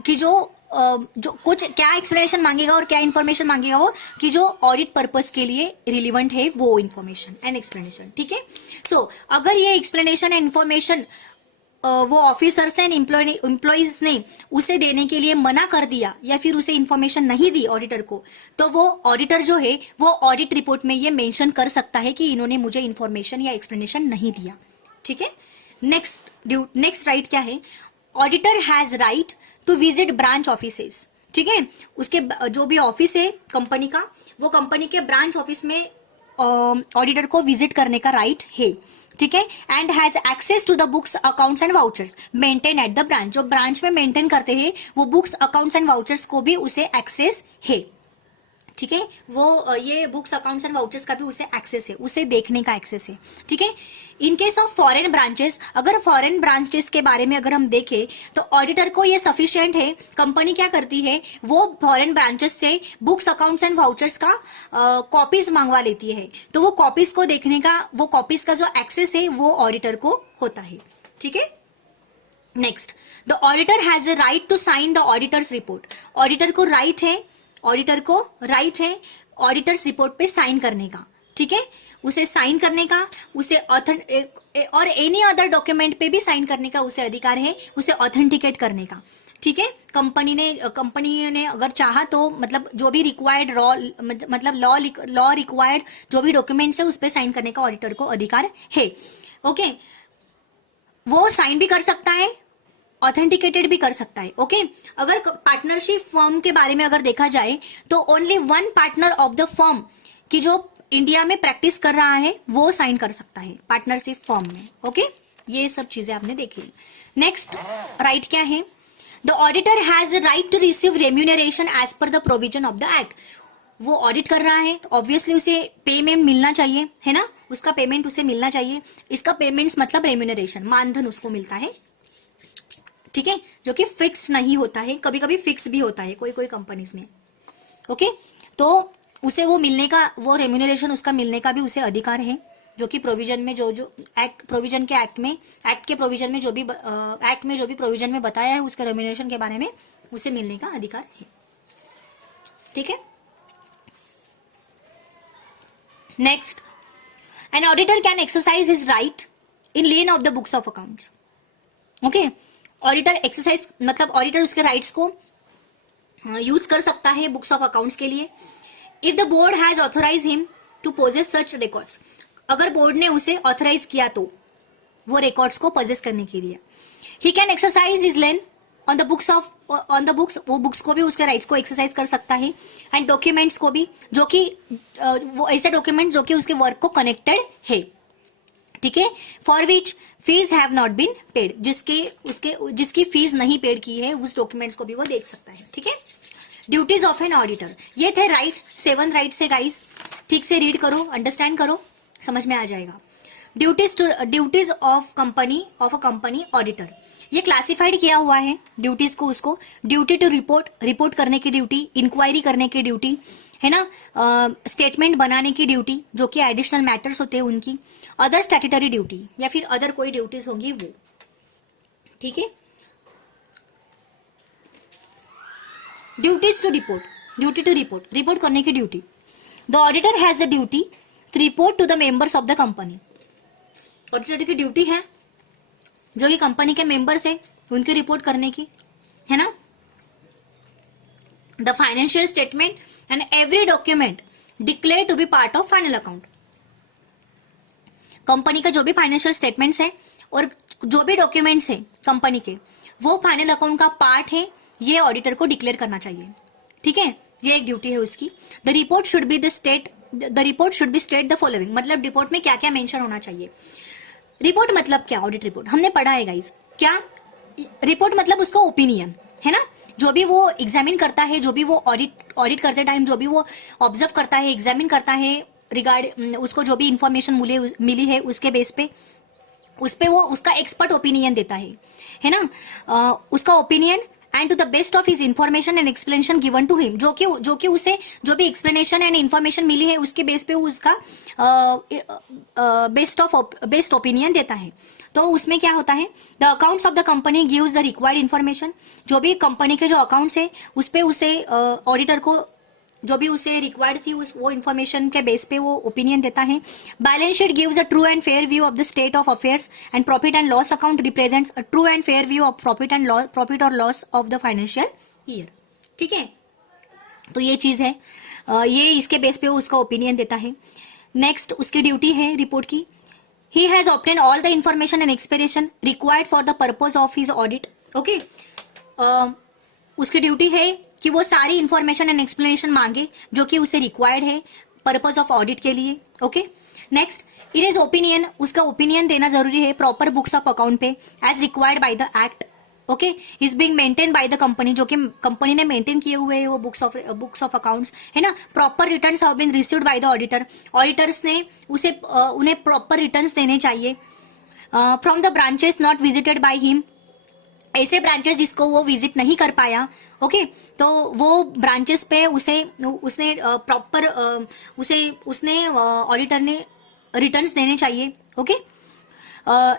कि जो कुछ क्या एक्सप्लेनेशन मांगेगा और क्या इन्फॉर्मेशन मांगेगा वो, कि जो ऑडिट पर्पस के लिए रिलीवेंट है वो इन्फॉर्मेशन एंड एक्सप्लेनेशन. ठीक है. सो अगर ये एक्सप्लेनेशन एंड इन्फॉर्मेशन वो ऑफिसर्स एंड एम्प्लॉइज ने उसे देने के लिए मना कर दिया या फिर उसे इंफॉर्मेशन नहीं दी ऑडिटर को, तो वो ऑडिटर जो है वो ऑडिट रिपोर्ट में ये मेंशन कर सकता है कि इन्होंने मुझे इंफॉर्मेशन या एक्सप्लेनेशन नहीं दिया. ठीक है. नेक्स्ट राइट क्या है? Auditor has right to visit branch offices. ठीक है, उसके जो भी ऑफिस है कंपनी का, वो कंपनी के ब्रांच ऑफिस में ऑडिटर को विजिट करने का राइट है. ठीक है. And has access to the books, accounts and vouchers maintain at the branch. जो ब्रांच में मेंटेन करते हैं वो बुक्स, अकाउंट्स एंड वाउचर्स को भी उसे एक्सेस है. ठीक है, वो ये बुक्स अकाउंट्स एंड वाउचर्स का भी उसे एक्सेस है, उसे देखने का एक्सेस है। ठीक है, in case of foreign branches, अगर फॉरेन ब्रांचेस के बारे में अगर हम देखें तो ऑडिटर को ये सफिशिएंट है। कंपनी क्या करती है, वो फॉरेन ब्रांचेस से बुक्स अकाउंट्स एंड वाउचर्स का कॉपीज मंगवा लेती है, तो वो कॉपीज को देखने का, वो कॉपीज का जो एक्सेस है वो ऑडिटर को होता है। ठीक है, next, the auditor has a right to sign the auditors report. Auditor को राइट है, ऑडिटर को राइट है ऑडिटर्स रिपोर्ट पे साइन करने का। ठीक है, उसे साइन करने का, उसे और एनी अदर डॉक्यूमेंट पे भी साइन करने का उसे अधिकार है, उसे ऑथेंटिकेट करने का। ठीक है, कंपनी ने अगर चाहा तो मतलब जो भी रिक्वायर्ड मतलब लॉ रिक्वायर्ड जो भी डॉक्यूमेंट्स है उस पर साइन करने का ऑडिटर को अधिकार है। ओके, वो साइन भी कर सकता है, ऑथेंटिकेटेड भी कर सकता है। ओके, अगर पार्टनरशिप फर्म के बारे में अगर देखा जाए तो only one partner of the firm की जो इंडिया में प्रैक्टिस कर रहा है वो साइन कर सकता है पार्टनरशिप फर्म में। ओके, ये सब चीजें आपने देखी। नेक्स्ट राइट क्या है, the auditor has right to receive remuneration as per the provision of the act. वो ऑडिट कर रहा है तो ऑब्वियसली उसे पेमेंट मिलना चाहिए, है ना, उसका पेमेंट उसे मिलना चाहिए। इसका पेमेंट्स मतलब रेम्यूनरेशन, मानधन उसको मिलता है। ठीक है, जो कि फिक्स नहीं होता है, कभी कभी फिक्स भी होता है कोई कोई कंपनीज में। ओके, तो उसे वो मिलने का, वो रेम्यूनरेशन उसका मिलने का भी उसे अधिकार है, जो कि प्रोविजन में जो एक्ट प्रोविजन के एक्ट के प्रोविजन में जो भी एक्ट में जो भी प्रोविजन में बताया है उसके रेम्यूनरेशन के बारे में उसे मिलने का अधिकार है। ठीक है, next, an auditor can exercise his right in lien of the books of accounts. Okay, auditor exercise मतलब ऑडिटर उसके राइट्स को यूज कर सकता है बुक्स ऑफ अकाउंट्स के लिए। If the board has authorise him to possess such records, अगर board ने उसे ऑथराइज किया तो वो रिकॉर्ड्स को पोजेस करने के लिए। He can exercise his lane on the books, वो बुक्स को भी उसके राइट्स को एक्सरसाइज कर सकता है, एंड डॉक्यूमेंट्स को भी, जो कि वो ऐसे डॉक्यूमेंट जो कि उसके वर्क को कनेक्टेड है। ठीक है, for which fees have not been paid, जिसकी फीस नहीं पेड की है उस डॉक्यूमेंट्स को भी वो देख सकता है। ठीक है, ड्यूटीज ऑफ एन ऑडिटर, ये थे राइट्स, 7 राइट्स है गाइस। ठीक से रीड करो, अंडरस्टैंड करो, समझ में आ जाएगा। Duties of a company auditor, ये क्लासिफाइड किया हुआ है ड्यूटीज को, उसको ड्यूटी टू रिपोर्ट करने की ड्यूटी, इंक्वायरी करने की ड्यूटी, है ना, स्टेटमेंट बनाने की ड्यूटी जो कि एडिशनल मैटर्स होते हैं उनकी, अदर स्टैट्यूटरी ड्यूटी या फिर अदर कोई ड्यूटीज होंगी वो। ठीक है, ड्यूटीज टू रिपोर्ट करने की duty. The auditor has the duty to report to the members of the company. Auditor की ड्यूटी है जो कि कंपनी के मेंबर्स है उनकी रिपोर्ट करने की, है ना। The financial statement and every document declare to be part of final account, company का जो भी फाइनेंशियल स्टेटमेंट्स है और जो भी डॉक्यूमेंट्स है कंपनी के, वो फाइनल अकाउंट का पार्ट है, ये ऑडिटर को डिक्लेयर करना चाहिए। ठीक है, ये एक ड्यूटी है उसकी। The report should be state the following, मतलब रिपोर्ट में क्या क्या मेंशन होना चाहिए। रिपोर्ट मतलब क्या, ऑडिट रिपोर्ट हमने पढ़ा है गाइस। क्या रिपोर्ट मतलब उसका ओपिनियन, है ना, जो भी वो एग्जामिन करता है, जो भी वो ऑडिट करते टाइम जो भी वो ऑब्जर्व करता है, एग्जामिन करता है, रिगार्ड उसको जो भी इंफॉर्मेशन मिली है उसके बेस पे उस पे वो उसका एक्सपर्ट ओपिनियन देता है ना, उसका opinion and to the best of his information and explanation given to him, जो कि उसे जो भी एक्सप्लेनेशन एंड इंफॉर्मेशन मिली है उसके बेस पे वो उसका बेस्ट ओपिनियन देता है। तो उसमें क्या होता है, the accounts of the company gives the required information, जो भी कंपनी के जो अकाउंट्स है उस पे उसे ऑडिटर को जो भी उसे रिक्वायर्ड थी वो इन्फॉर्मेशन के बेस पे वो ओपिनियन देता है। Balance sheet gives a true and fair view of the state of affairs and profit and loss account represents a true and fair view of profit और loss of the financial year. ठीक है, तो ये चीज है, ये इसके base पे वो उसका ओपिनियन देता है। नेक्स्ट उसकी ड्यूटी है रिपोर्ट की। He has obtain all the information and explanation required for the purpose of his audit. Okay, उसकी ड्यूटी है कि वो सारी इंफॉर्मेशन एंड एक्सप्लेनेशन मांगे जो कि उसे रिक्वायर्ड है पर्पज ऑफ ऑडिट के लिए। Okay, next it is opinion, उसका ओपिनियन देना जरूरी है प्रॉपर बुक्स ऑफ अकाउंट पे as required by the act. Okay, is being maintain by the company, जो कि कंपनी ने मेंटेन किए हुए वो बुक्स ऑफ अकाउंट्स है ना। Proper returns have been received by the auditor, auditors ने उसे उन्हें प्रॉपर रिटर्न्स देने चाहिए। From the branches not visited by him, ऐसे ब्रांचेस जिसको वो विजिट नहीं कर पाया, ओके, तो वो ब्रांचेस पे उसने प्रॉपर उसने ऑडिटर ने रिटर्न्स देने चाहिए। Okay,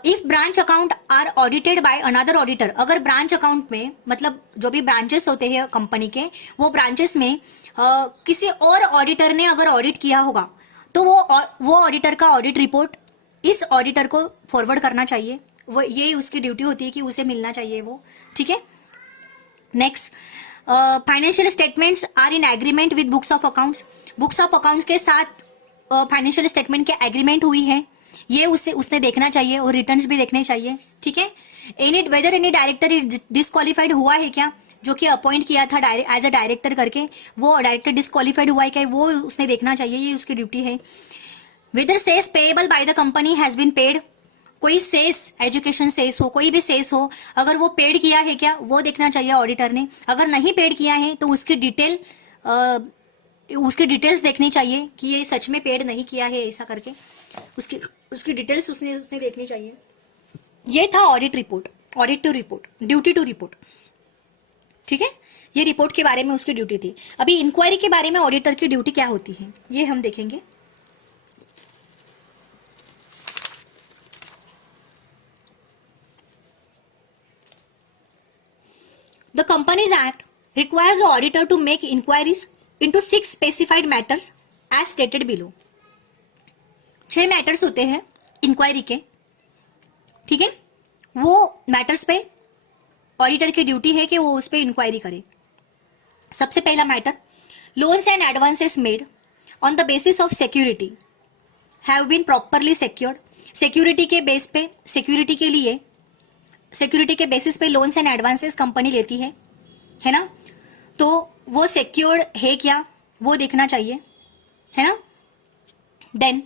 if branch account are audited by another auditor, अगर ब्रांच अकाउंट में मतलब जो भी ब्रांचेस होते हैं कंपनी के, वो ब्रांचेस में किसी और ऑडिटर ने अगर ऑडिट किया होगा तो वो ऑडिटर का ऑडिट रिपोर्ट इस ऑडिटर को फॉरवर्ड करना चाहिए। वो ये उसकी ड्यूटी होती है कि उसे मिलना चाहिए वो, ठीक है। Next, financial statements are in agreement with books of accounts, books of accounts के साथ फाइनेंशियल स्टेटमेंट के एग्रीमेंट हुई है, ये उसने देखना चाहिए और रिटर्न्स भी देखने चाहिए, ठीक है। वेदर एनी डायरेक्टर डिस्क्वालिफाइड हुआ है क्या, जो कि अपॉइंट किया था एज अ डायरेक्टर करके, वो डायरेक्टर डिस्क्वालिफाइड हुआ है क्या, वो उसने देखना चाहिए, ये उसकी ड्यूटी है। Whether cess payable by the company has been paid, कोई सेस, एजुकेशन सेस हो, कोई भी सेस हो, अगर वो पेड किया है क्या, वो देखना चाहिए ऑडिटर ने। अगर नहीं पेड किया है तो उसकी डिटेल्स देखनी चाहिए कि ये सच में पेड नहीं किया है ऐसा करके, उसकी डिटेल्स उसने देखनी चाहिए। ये था audit report, audit to report, duty to report, ठीक है। ये रिपोर्ट के बारे में उसकी ड्यूटी थी। अभी इंक्वायरी के बारे में ऑडिटर की ड्यूटी क्या होती है ये हम देखेंगे। The Companies Act requires the auditor to make inquiries into 6 specified matters as stated below. 6 matters होते हैं इंक्वायरी के, ठीक है। वो मैटर्स पे ऑडिटर की ड्यूटी है कि वो उस पर इंक्वायरी करे। सबसे पहला matter, loans and advances made on the basis of security have been properly secured, security के बेस पे, सिक्योरिटी के बेसिस पे लोन्स एंड एडवांसेस कंपनी लेती है ना, तो वो सिक्योर्ड है क्या वो देखना चाहिए, है ना। देन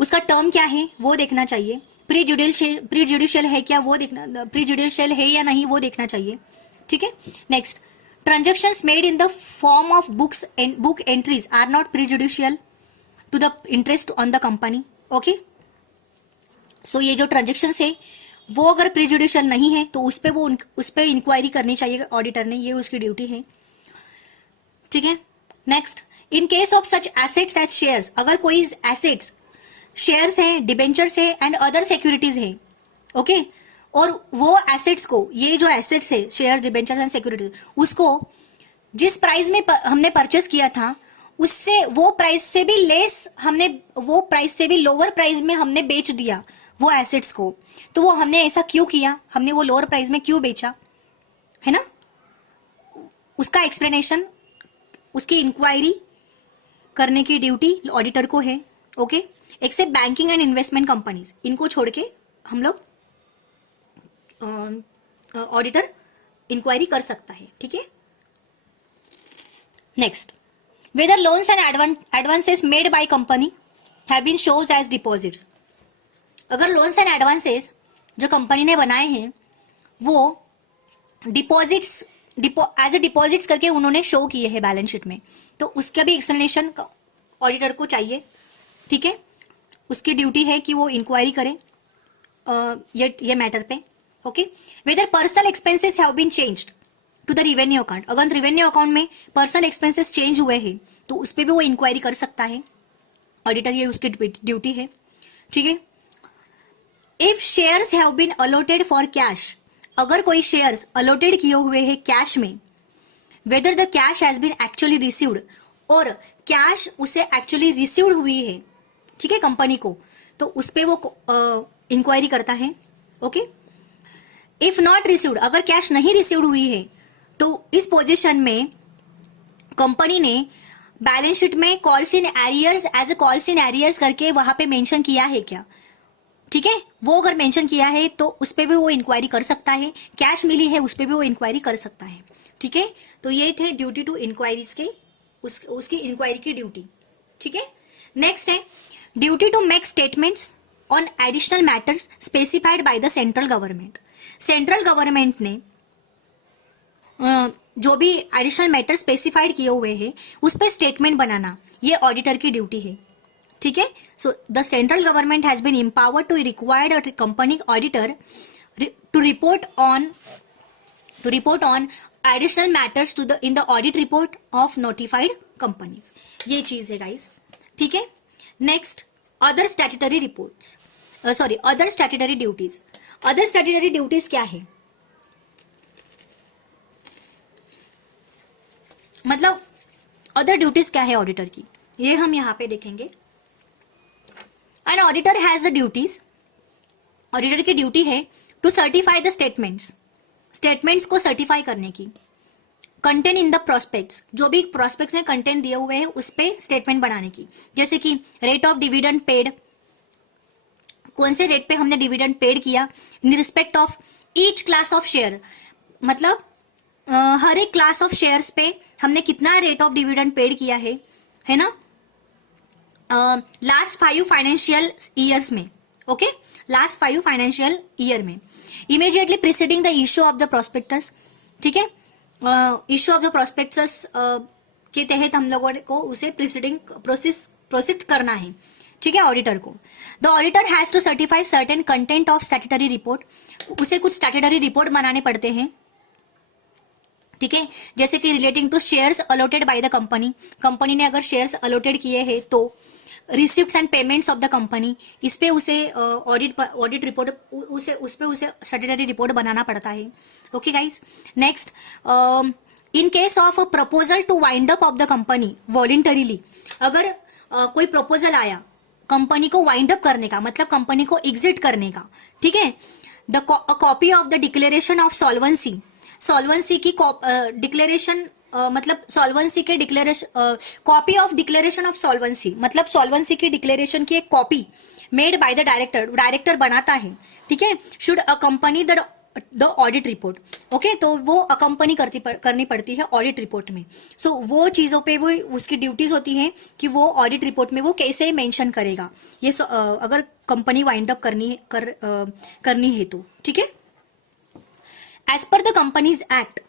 उसका टर्म क्या है वो देखना चाहिए, प्री जुडिशियल है क्या वो देखना, प्री जुडिशियल है या नहीं वो देखना चाहिए, ठीक है। Next, transactions made in the form of book entries are not prejudicial to the interest on the company, okay. So ये जो ट्रांजेक्शंस है वो अगर प्रीजुडिशियल नहीं है तो उस पर इंक्वायरी करनी चाहिए ऑडिटर ने, ये उसकी ड्यूटी है, ठीक है। Next, in case of such assets as shares, अगर कोई एसेट्स, शेयर्स हैं, डिबेंचर्स है एंड अदर सिक्योरिटीज है, ओके, और वो एसेट्स को, ये जो एसेट्स है शेयर्स, डिबेंचर्स एंड सिक्योरिटीज, उसको जिस प्राइस में हमने परचेस किया था उससे वो प्राइस से भी लेस हमने, वो प्राइस से भी लोअर प्राइस में हमने बेच दिया वो एसेट्स को, तो वो हमने ऐसा क्यों किया, हमने वो लोअर प्राइस में क्यों बेचा, है ना, उसका एक्सप्लेनेशन, उसकी इंक्वायरी करने की ड्यूटी ऑडिटर को है, okay. Except banking and investment companies, इनको छोड़ के हम लोग ऑडिटर इंक्वायरी कर सकता है, ठीक है। Next, whether loans and advances made by company have been shows as deposits, अगर लोन्स एंड एडवांसेस जो कंपनी ने बनाए हैं वो डिपॉजिट्स एज ए डिपॉजिट्स करके उन्होंने शो किए हैं बैलेंस शीट में, तो उसका भी एक्सप्लेनेशन ऑडिटर को चाहिए, ठीक है। उसकी ड्यूटी है कि वो इंक्वायरी करे ये मैटर पे, okay. Whether personal expenses have been changed to the revenue account, अगर रिवेन्यू अकाउंट में पर्सनल एक्सपेंसेस चेंज हुए हैं तो उस पर भी वो इंक्वायरी कर सकता है ऑडिटर, ये उसकी ड्यूटी है, ठीक है। If shares have been allotted for cash, अगर कोई शेयर्स अलॉटेड किए हुए हैं कैश में, whether the cash has been actually received, और कैश उसे एक्चुअली रिसीव्ड हुई है, ठीक है, कंपनी को, तो उस पर वो इंक्वायरी करता है, ओके। इफ नॉट रिसीव्ड, अगर कैश नहीं रिसीव्ड हुई है तो इस पोजीशन में कंपनी ने बैलेंस शीट में calls in arrears, as a calls in arrears करके वहां पे मेंशन किया है क्या, ठीक है, वो अगर मेंशन किया है तो उस पर भी वो इंक्वायरी कर सकता है, कैश मिली है उस पर भी वो इंक्वायरी कर सकता है, ठीक है। तो ये थे ड्यूटी टू इंक्वायरीज के, उसकी इंक्वायरी की ड्यूटी, ठीक है। नेक्स्ट है duty to make statements on additional matters specified by the central government, central government ने जो भी एडिशनल मैटर स्पेसिफाइड किए हुए हैं उस पर स्टेटमेंट बनाना ये ऑडिटर की ड्यूटी है, ठीक है। So the central government has been empowered to required a company auditor to report on additional matters to the in the audit report of notified companies. ये चीज है गाइस, ठीक है। Next, other statutory reports, other statutory duties. Other statutory duties क्या है, मतलब other duties क्या है ऑडिटर की, ये हम यहां पे देखेंगे। An auditor has the duties, auditor की ड्यूटी है टू सर्टिफाई द स्टेटमेंट्स को सर्टिफाई करने की, कंटेंट इन द प्रोस्पेक्ट्स, जो भी प्रोस्पेक्ट में कंटेंट दिए हुए हैं उस पे स्टेटमेंट बनाने की, जैसे कि रेट ऑफ डिविडेंड पेड, कौन से रेट पे हमने डिविडेंड पेड किया, in respect of each class of share, मतलब हर एक क्लास ऑफ शेयर्स पे हमने कितना रेट ऑफ डिविडेंड पेड किया है ना, लास्ट 5 फाइनेंशियल ईयर्स में, ओके, लास्ट 5 फाइनेंशियल ईयर में, immediately preceding the issue of the prospectus, ठीक है। इश्यू ऑफ द प्रोस्पेक्टस के तहत हम लोगों को उसे प्रीसीडिंग प्रोसीड करना है, ठीक है, ऑडिटर को। The auditor has to certify certain content of statutory report, उसे कुछ स्टैट्यूटरी रिपोर्ट बनाने पड़ते हैं, ठीक है, जैसे कि relating to shares allotted by the company ने अगर शेयर्स अलॉटेड किए हैं तो receipts and payments of the company, इस पे उसे ऑडिट रिपोर्ट उस पे उसे स्टैट्यूटरी रिपोर्ट बनाना पड़ता है, okay guys. Next, in case of proposal to wind up of the company voluntarily, अगर कोई प्रपोजल आया कंपनी को वाइंड अप करने का, मतलब कंपनी को एग्जिट करने का, ठीक है, the copy of the declaration of solvency की डिक्लेरेशन, मतलब सॉल्वेंसी के declaration, copy of declaration of solvency, मतलब सॉल्वेंसी की डिक्लेरेशन की एक copy made by the director बनाता है, ठीक है, should accompany the audit report, okay, तो वो अकम्पनी करनी पड़ती है ऑडिट रिपोर्ट में। सो वो चीजों पे वो उसकी ड्यूटीज होती हैं कि वो ऑडिट रिपोर्ट में वो कैसे मेंशन करेगा, ये अगर कंपनी वाइंड अप करनी है तो, ठीक है। As per the companies act,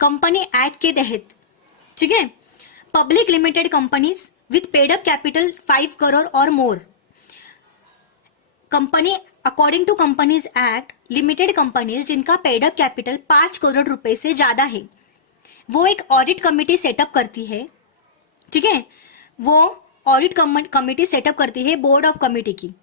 company act के तहत, ठीक है, public limited companies with paid up capital 5 crore और more, company according to companies act, limited companies जिनका पेड अप कैपिटल 5 करोड़ रुपए से ज्यादा है, वो एक ऑडिट कमिटी सेटअप करती है, ठीक है, वो ऑडिट कमिटी सेटअप करती है बोर्ड ऑफ कमिटी की,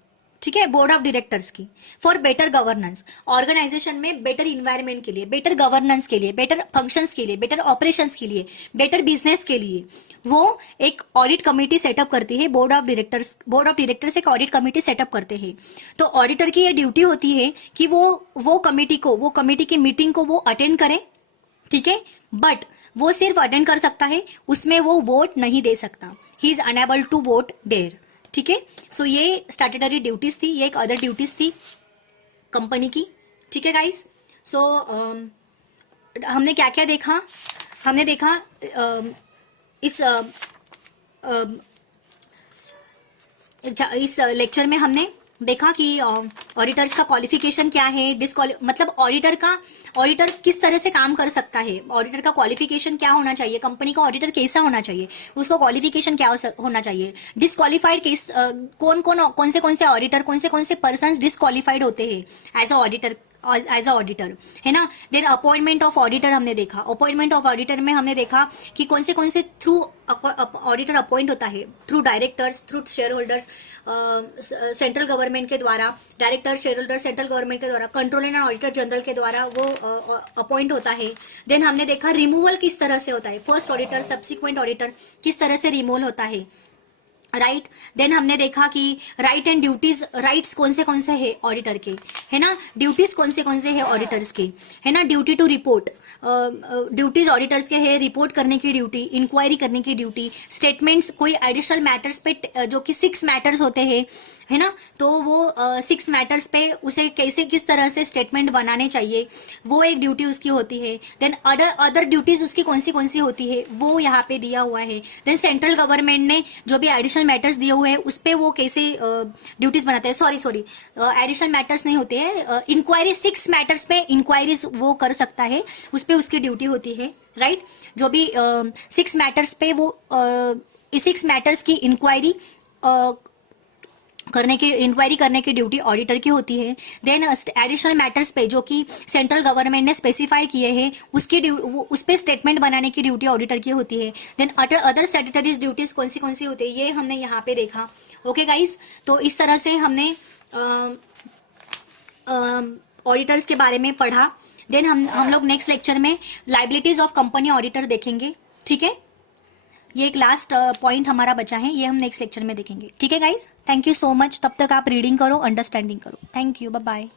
ठीक है, बोर्ड ऑफ डायरेक्टर्स की, फॉर बेटर गवर्नेंस, ऑर्गेनाइजेशन में बेटर इन्वायरमेंट के लिए, बेटर गवर्नेंस के लिए, बेटर फंक्शंस के लिए, बेटर ऑपरेशंस के लिए, बेटर बिजनेस के लिए वो एक ऑडिट कमेटी सेटअप करती है, बोर्ड ऑफ डायरेक्टर्स एक ऑडिट कमेटी सेटअप करते हैं। तो ऑडिटर की ये ड्यूटी होती है कि वो कमेटी की मीटिंग को वो अटेंड करें, ठीक है, बट वो सिर्फ अटेंड कर सकता है, उसमें वो वोट नहीं दे सकता, he is unable to vote there, ठीक है। सो ये स्टैट्यूटरी ड्यूटीज थी, ये एक अदर ड्यूटीज थी कंपनी की, ठीक है गाइस। सो हमने क्या क्या देखा, हमने देखा इस लेक्चर में हमने देखा कि ऑडिटर्स का क्वालिफिकेशन क्या है, मतलब ऑडिटर किस तरह से काम कर सकता है, ऑडिटर का क्वालिफिकेशन क्या होना चाहिए, कंपनी का ऑडिटर कैसा होना चाहिए, उसको क्वालिफिकेशन क्या होना चाहिए, डिस्क्वालिफाइड केस कौन से ऑडिटर कौन से पर्सन्स डिस्क्वालिफाइड होते हैं एज अ ऑडिटर, है ना। देन अपॉइंटमेंट ऑफ ऑडिटर हमने देखा, अपॉइंटमेंट ऑफ ऑडिटर में हमने देखा कि कौन से थ्रू ऑडिटर अपॉइंट होता है, through directors, through share holders, central government के द्वारा, director share holder central government के द्वारा, कंट्रोलर एंड ऑडिटर जनरल के द्वारा वो अपॉइंट होता है। देन हमने देखा रिमूवल किस तरह से होता है, फर्स्ट ऑडिटर सब्सिक्वेंट ऑडिटर किस तरह से रिमूवल होता है, राइट। देन हमने देखा कि राइट एंड ड्यूटीज, राइट्स कौन से है ऑडिटर के, है ना, ड्यूटीज कौन से है ऑडिटर्स के, है ना, duty to report, duties auditors के है, रिपोर्ट करने की ड्यूटी, इंक्वायरी करने की ड्यूटी, स्टेटमेंट्स कोई एडिशनल मैटर्स पे जो कि 6 मैटर्स होते हैं, है ना। तो वो 6 मैटर्स पे उसे कैसे किस तरह से स्टेटमेंट बनाने चाहिए, वो एक ड्यूटी उसकी होती है। देन अदर ड्यूटीज उसकी कौन सी होती है वो यहाँ पे दिया हुआ है। देन सेंट्रल गवर्नमेंट ने जो भी एडिशनल मैटर्स दिए हुए हैं उस पे वो कैसे ड्यूटीज बनाते हैं, सॉरी एडिशनल मैटर्स नहीं होते हैं, इंक्वायरी 6 मैटर्स पे इंक्वायरीज वो कर सकता है, उस पे उसकी ड्यूटी होती है, राइट। जो भी 6 मैटर्स पे वो 6 मैटर्स की इंक्वायरी करने की ड्यूटी ऑडिटर की होती है। देन एडिशनल मैटर्स पे जो कि सेंट्रल गवर्नमेंट ने स्पेसिफाई किए हैं उस पे स्टेटमेंट बनाने की ड्यूटी ऑडिटर की होती है। देन अदर स्टैट्यूटरी ड्यूटीज कौन सी होती है ये हमने यहाँ पे देखा। ओके गाइज, तो इस तरह से हमने ऑडिटर्स के बारे में पढ़ा। देन हम लोग नेक्स्ट लेक्चर में लाइबिलिटीज ऑफ कंपनी ऑडिटर देखेंगे, ठीक है। ये एक लास्ट पॉइंट हमारा बचा है, ये हम नेक्स्ट लेक्चर में देखेंगे, ठीक है guys. Thank you so much, तब तक आप रीडिंग करो, अंडरस्टैंडिंग करो। Thank you, bye bye.